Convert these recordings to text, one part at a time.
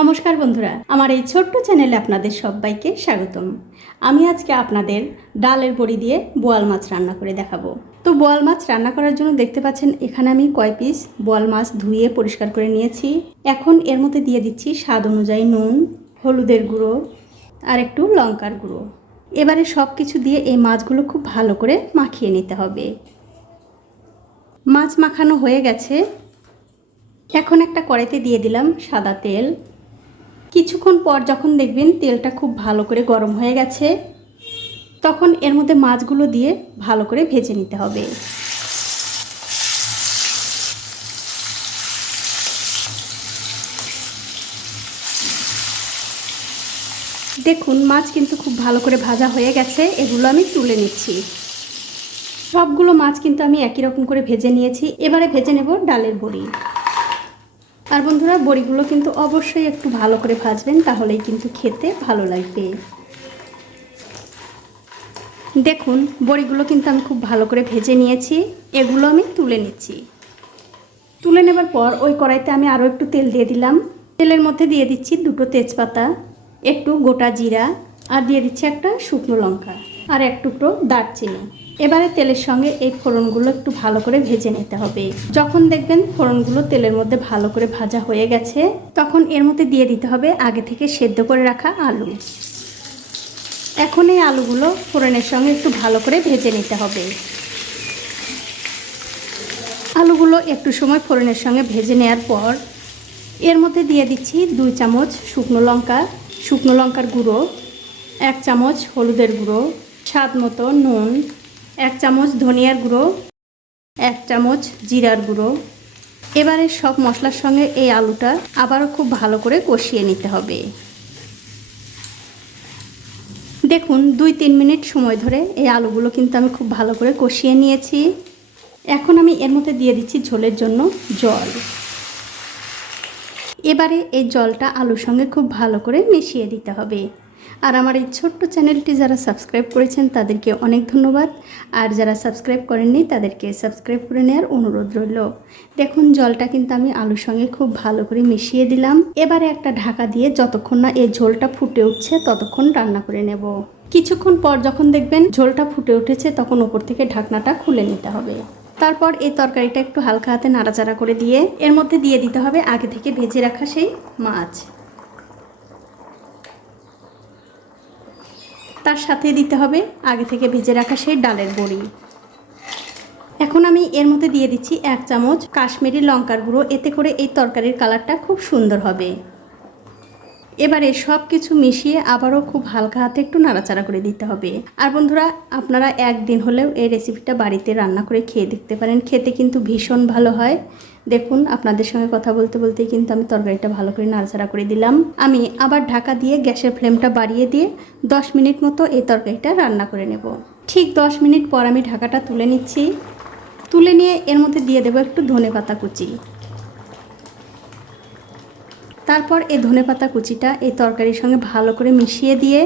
নমস্কার বন্ধুরা, আমার এই ছোট্ট চ্যানেলে আপনাদের সবাইকে স্বাগতম। আমি আজকে আপনাদের ডালের বড়ি দিয়ে বোয়াল মাছ রান্না করে দেখাবো। তো বোয়াল মাছ রান্না করার জন্য দেখতে পাচ্ছেন, এখানে আমি কয় পিস বোয়াল মাছ ধুয়ে পরিষ্কার করে নিয়েছি। এখন এর মধ্যে দিয়ে দিচ্ছি স্বাদ অনুযায়ী নুন, হলুদের গুঁড়ো আর একটু লঙ্কার গুঁড়ো। এবারে সব কিছু দিয়ে এই মাছগুলো খুব ভালো করে মাখিয়ে নিতে হবে। মাছ মাখানো হয়ে গেছে। এখন একটা কড়াইতে দিয়ে দিলাম সাদা তেল। কিছুক্ষণ পর যখন দেখবেন তেলটা খুব ভালো করে গরম হয়ে গেছে, তখন এর মধ্যে মাছগুলো দিয়ে ভালো করে ভেজে নিতে হবে। দেখুন, মাছ কিন্তু খুব ভালো করে ভাজা হয়ে গেছে, এগুলো আমি তুলে নিচ্ছি। সবগুলো মাছ কিন্তু আমি একই রকম করে ভেজে নিয়েছি, এবারে ভেজে নেব ডালের বড়ি। আর বন্ধুরা, বড়িগুলো কিন্তু অবশ্যই একটু ভালো করে ভাজবেন, তাহলেই কিন্তু খেতে ভালো লাগবে। দেখুন, বড়িগুলো কিন্তু আমি খুব ভালো করে ভেজে নিয়েছি, এগুলো আমি তুলে নিচ্ছি। তুলে নেবার পর ওই কড়াইতে আমি আরও একটু তেল দিয়ে দিলাম। তেলের মধ্যে দিয়ে দিচ্ছি দুটো তেজপাতা, একটু গোটা জিরা, আর দিয়ে দিচ্ছি একটা শুকনো লঙ্কা, আর এক টুকরো দারচিনি। এবারে তেলের সঙ্গে এই ফোড়নগুলো একটু ভালো করে ভেজে নিতে হবে। যখন দেখবেন ফোড়নগুলো তেলের মধ্যে ভালো করে ভাজা হয়ে গেছে, তখন এর মধ্যে দিয়ে দিতে হবে আগে থেকে সেদ্ধ করে রাখা আলু। এখন এই আলুগুলো ফোড়নের সঙ্গে একটু ভালো করে ভেজে নিতে হবে। আলুগুলো একটু সময় ফোড়নের সঙ্গে ভেজে নেওয়ার পর, এর মধ্যে দিয়ে দিচ্ছি দুই চামচ শুকনো লঙ্কা, শুকনো লঙ্কার গুঁড়ো, এক চামচ হলুদের গুঁড়ো, স্বাদ মতো নুন এক চামচ ধনিয়ার গুঁড়ো, এক চামচ জিরার গুঁড়ো। এবারে সব মশলার সঙ্গে এই আলুটা আবারও খুব ভালো করে কষিয়ে নিতে হবে। দেখুন, দুই তিন মিনিট সময় ধরে এই আলুগুলো কিন্তু আমি খুব ভালো করে কষিয়ে নিয়েছি। এখন আমি এর মধ্যে দিয়ে দিচ্ছি ঝোলের জন্য জল। এবারে এই জলটা আলুর সঙ্গে খুব ভালো করে মিশিয়ে দিতে হবে। আর আমার এই ছোট্ট চ্যানেলটি যারা সাবস্ক্রাইব করেছেন, তাদেরকে অনেক ধন্যবাদ। আর যারা সাবস্ক্রাইব করেননি, তাদেরকে সাবস্ক্রাইব করে নেওয়ার অনুরোধ রইল। দেখুন, জলটা কিন্তু আমি আলুর সঙ্গে খুব ভালো করে মিশিয়ে দিলাম। এবারে একটা ঢাকা দিয়ে যতক্ষণ না এই ঝোলটা ফুটে উঠছে, ততক্ষণ রান্না করে নেব। কিছুক্ষণ পর যখন দেখবেন ঝোলটা ফুটে উঠেছে, তখন ওপর থেকে ঢাকনাটা খুলে নিতে হবে। তারপর এই তরকারিটা একটু হালকা হাতে নাড়াচাড়া করে দিয়ে, এর মধ্যে দিয়ে দিতে হবে আগে থেকে ভেজে রাখা সেই মাছ। তার সাথে দিতে হবে আগে থেকে ভেজে রাখা সেই ডালের বড়ি। এখন আমি এর মধ্যে দিয়ে দিচ্ছি এক চামচ কাশ্মীরি লঙ্কার গুঁড়ো। এতে করে এই তরকারির কালারটা খুব সুন্দর হবে। এবারে সব কিছু মিশিয়ে আবারও খুব হালকা হাতে একটু নাড়াচাড়া করে দিতে হবে। আর বন্ধুরা, আপনারা একদিন হলেও এই রেসিপিটা বাড়িতে রান্না করে খেয়ে দেখতে পারেন। খেতে কিন্তু ভীষণ ভালো হয়। দেখুন, আপনাদের সঙ্গে কথা বলতে বলতেই কিন্তু আমি তরকারিটা ভালো করে নাড়াচাড়া করে দিলাম। আমি আবার ঢাকা দিয়ে গ্যাসের ফ্লেমটা বাড়িয়ে দিয়ে দশ মিনিট মতো এই তরকারিটা রান্না করে নেব। ঠিক দশ মিনিট পর আমি ঢাকাটা তুলে নিচ্ছি। তুলে নিয়ে এর মধ্যে দিয়ে দেবো একটু ধনে পাতা কুচি। তারপর এই ধনেপাতা কুচিটা এই তরকারির সঙ্গে ভালো করে মিশিয়ে দিয়ে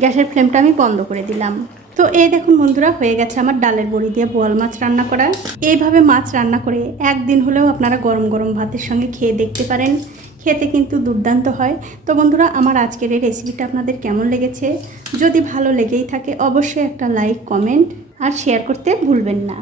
গ্যাসের ফ্লেমটা আমি বন্ধ করে দিলাম। তো এই দেখুন বন্ধুরা, হয়ে গেছে আমার ডালের বড়ি দিয়ে বোয়াল মাছ রান্না করা এইভাবে মাছ রান্না করে একদিন হলেও আপনারা গরম গরম ভাতের সঙ্গে খেয়ে দেখতে পারেন। খেতে কিন্তু দুর্দান্ত হয়। তো বন্ধুরা, আমার আজকের এই রেসিপিটা আপনাদের কেমন লেগেছে? যদি ভালো লেগেই থাকে, অবশ্যই একটা লাইক কমেন্ট আর শেয়ার করতে ভুলবেন না।